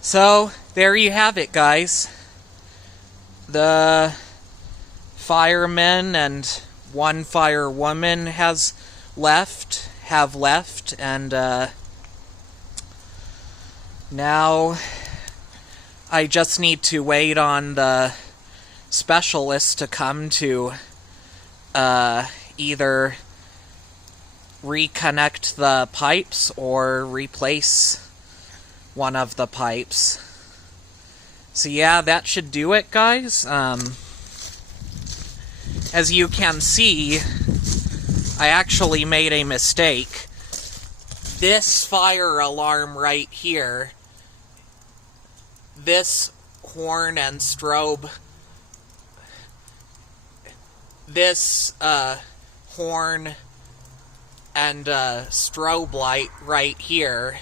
So, there you have it, guys. The firemen and one firewoman have left, and now I just need to wait on the specialist to come to either reconnect the pipes or replace one of the pipes. So yeah, that should do it, guys. As you can see, I actually made a mistake. This fire alarm right here, this horn and strobe, this horn and strobe light right here,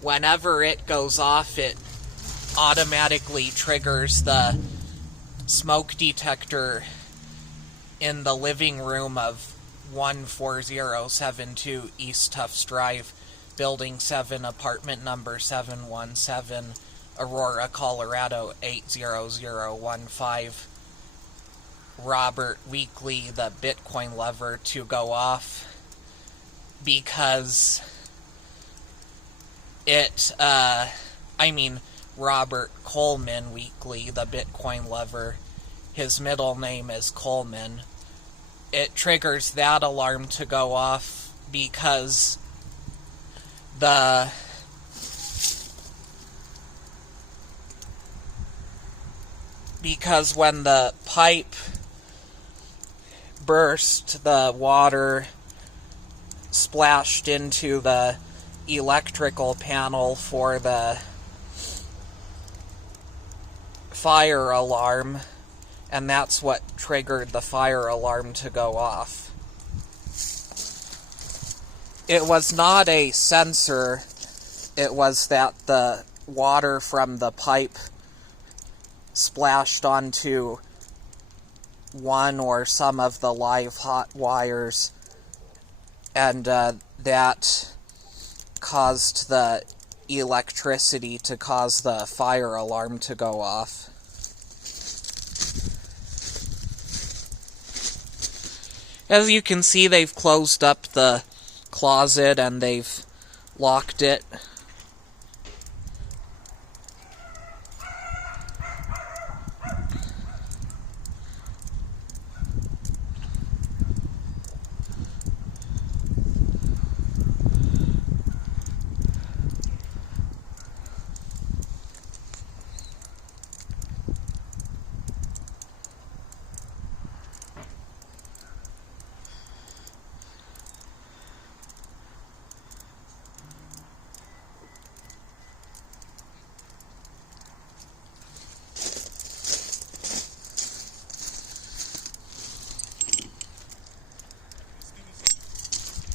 whenever it goes off, it automatically triggers the smoke detector in the living room of 14072 East Tufts Drive, Building 7, apartment number 717, Aurora, Colorado 80015. Robert Weekley, the Bitcoin lover, to go off because Robert Coleman Weekley, the Bitcoin lover, his middle name is Coleman. It triggers that alarm to go off because when the pipe burst, the water splashed into the electrical panel for the fire alarm, and that's what triggered the fire alarm to go off. It was not a sensor, it was that the water from the pipe splashed onto one or some of the live hot wires, and that caused the electricity to cause the fire alarm to go off. As you can see, they've closed up the closet and they've locked it.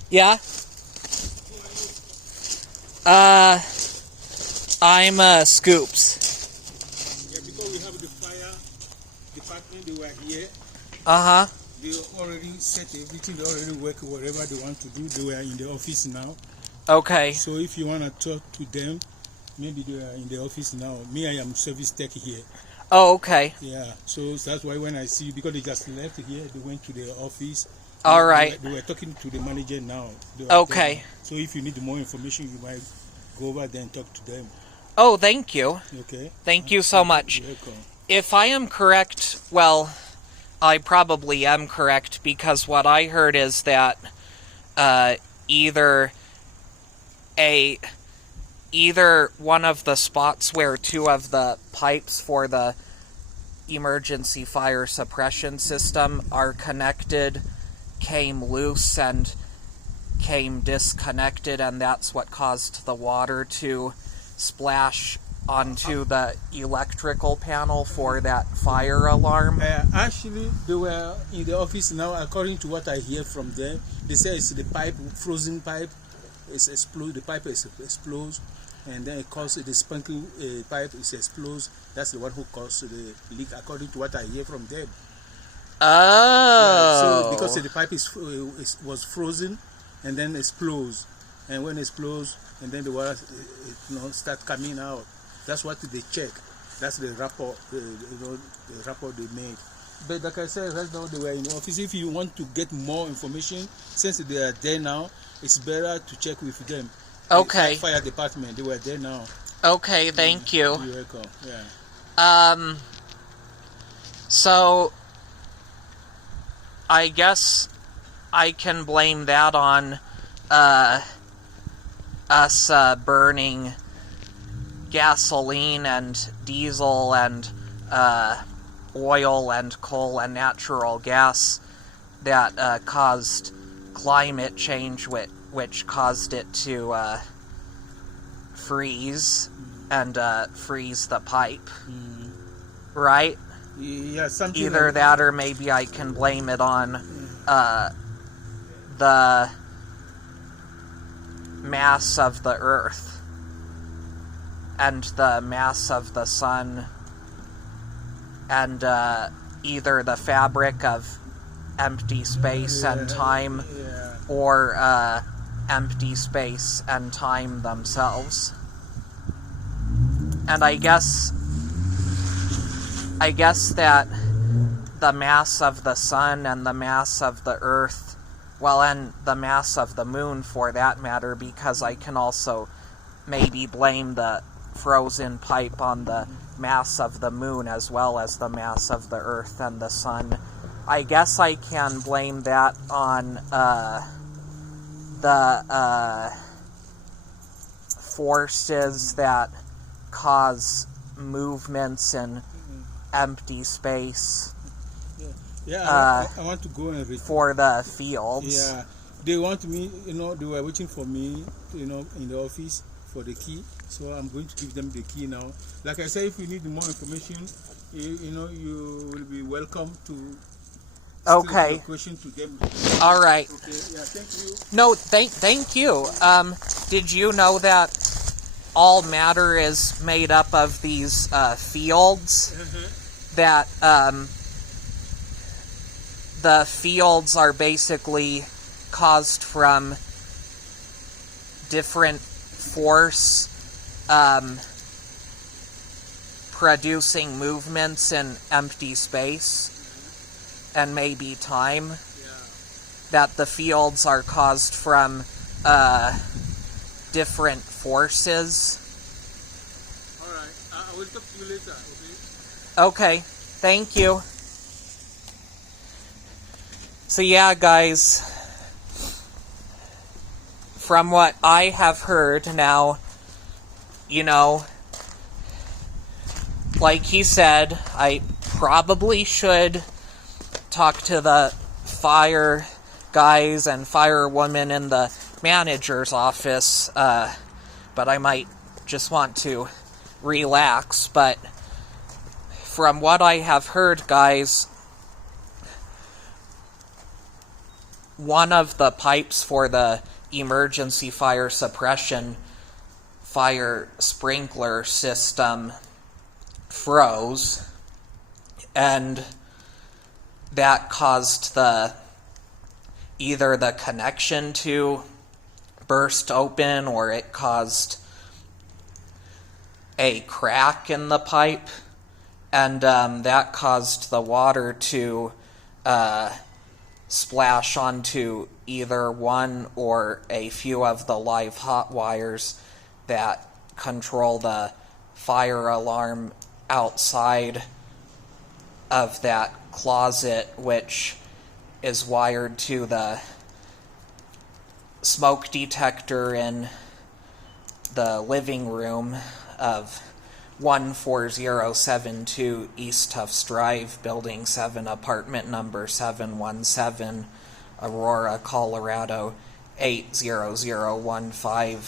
Yeah? I'm, Scoops. Yeah, because we have the fire department, they were here. Uh-huh. They already set everything, they already work whatever they want to do. They were in the office now. Okay. So if you want to talk to them, maybe they are in the office now. Me, I am service tech here. Oh, okay. Yeah, so that's why when I see you, because they just left here, they went to the office. All right. They were talking to the manager now. Okay. So if you need more information, you might go over there and talk to them. Oh, thank you. Okay. Thank you so much. You're welcome. If I am correct, well, I probably am correct, because what I heard is that either one of the spots where two of the pipes for the emergency fire suppression system are connected came loose and came disconnected, and that's what caused the water to splash onto the electrical panel for that fire alarm. Actually, they were in the office now. According to what I hear from them, they say it's the pipe, frozen pipe. It's explode. The pipe explodes, and then it causes the sprinkle pipe is explodes. That's the one who caused the leak, according to what I hear from them. Oh. So because the pipe was frozen, and then explodes, and when it explodes, and then the water start coming out. That's what they check. That's the rapport, the rapport they made. But like I said, right now they were in the office. If you want to get more information, since they are there now, it's better to check with them. Okay. The fire department, they were there now. Okay, thank you. You're welcome. Yeah. So I guess I can blame that on us burning gasoline and diesel and oil and coal and natural gas that caused climate change, which caused it to freeze and freeze the pipe. Right? Yeah, something Either like that or maybe I can blame it on the mass of the Earth and the mass of the Sun and either the fabric of empty space and time or empty space and time themselves. And I guess that the mass of the Sun and the mass of the Earth, well, and the mass of the Moon for that matter, because I can also maybe blame the frozen pipe on the mass of the Moon as well as the mass of the Earth and the Sun. I guess I can blame that on the forces that cause movements in empty space. I want to go and for the fields. Yeah, they want me, they were waiting for me, in the office for the key. So I'm going to give them the key now. Like I said, if you need more information, you will be welcome to. Okay. Question to them. All right. Okay. Yeah. Thank you. No, thank you. Did you know that all matter is made up of these fields? That the fields are basically caused from different force producing movements in empty space and maybe time. That the fields are caused from different forces. Alright, I will talk to you later, okay? Okay, thank you. So yeah, guys, from what I have heard now, like he said, I probably should talk to the fire guys and firewomen in the manager's office, but I might just want to relax. But from what I have heard, guys, one of the pipes for the emergency fire suppression fire sprinkler system froze, and that caused either the connection to burst open, or it caused a crack in the pipe, and that caused the water to splash onto either one or a few of the live hot wires that control the fire alarm outside of that closet, which is wired to the smoke detector in the living room of 14072 East Tufts Drive, Building 7, apartment number 717, Aurora, Colorado, 80015.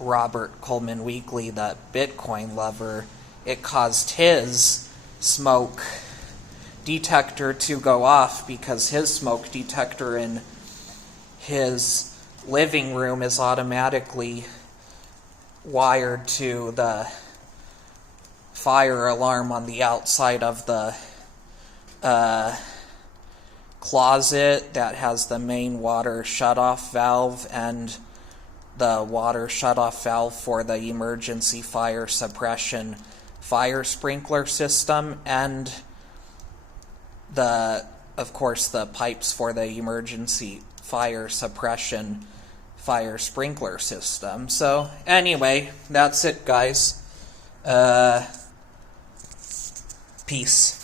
Robert Coleman Weekley, the Bitcoin lover. It caused his smoke detector to go off because his smoke detector in his living room is automatically wired to the fire alarm on the outside of the closet that has the main water shutoff valve, and the water shutoff valve for the emergency fire suppression fire sprinkler system, and of course the pipes for the emergency fire suppression fire sprinkler system. So anyway, that's it, guys. Peace.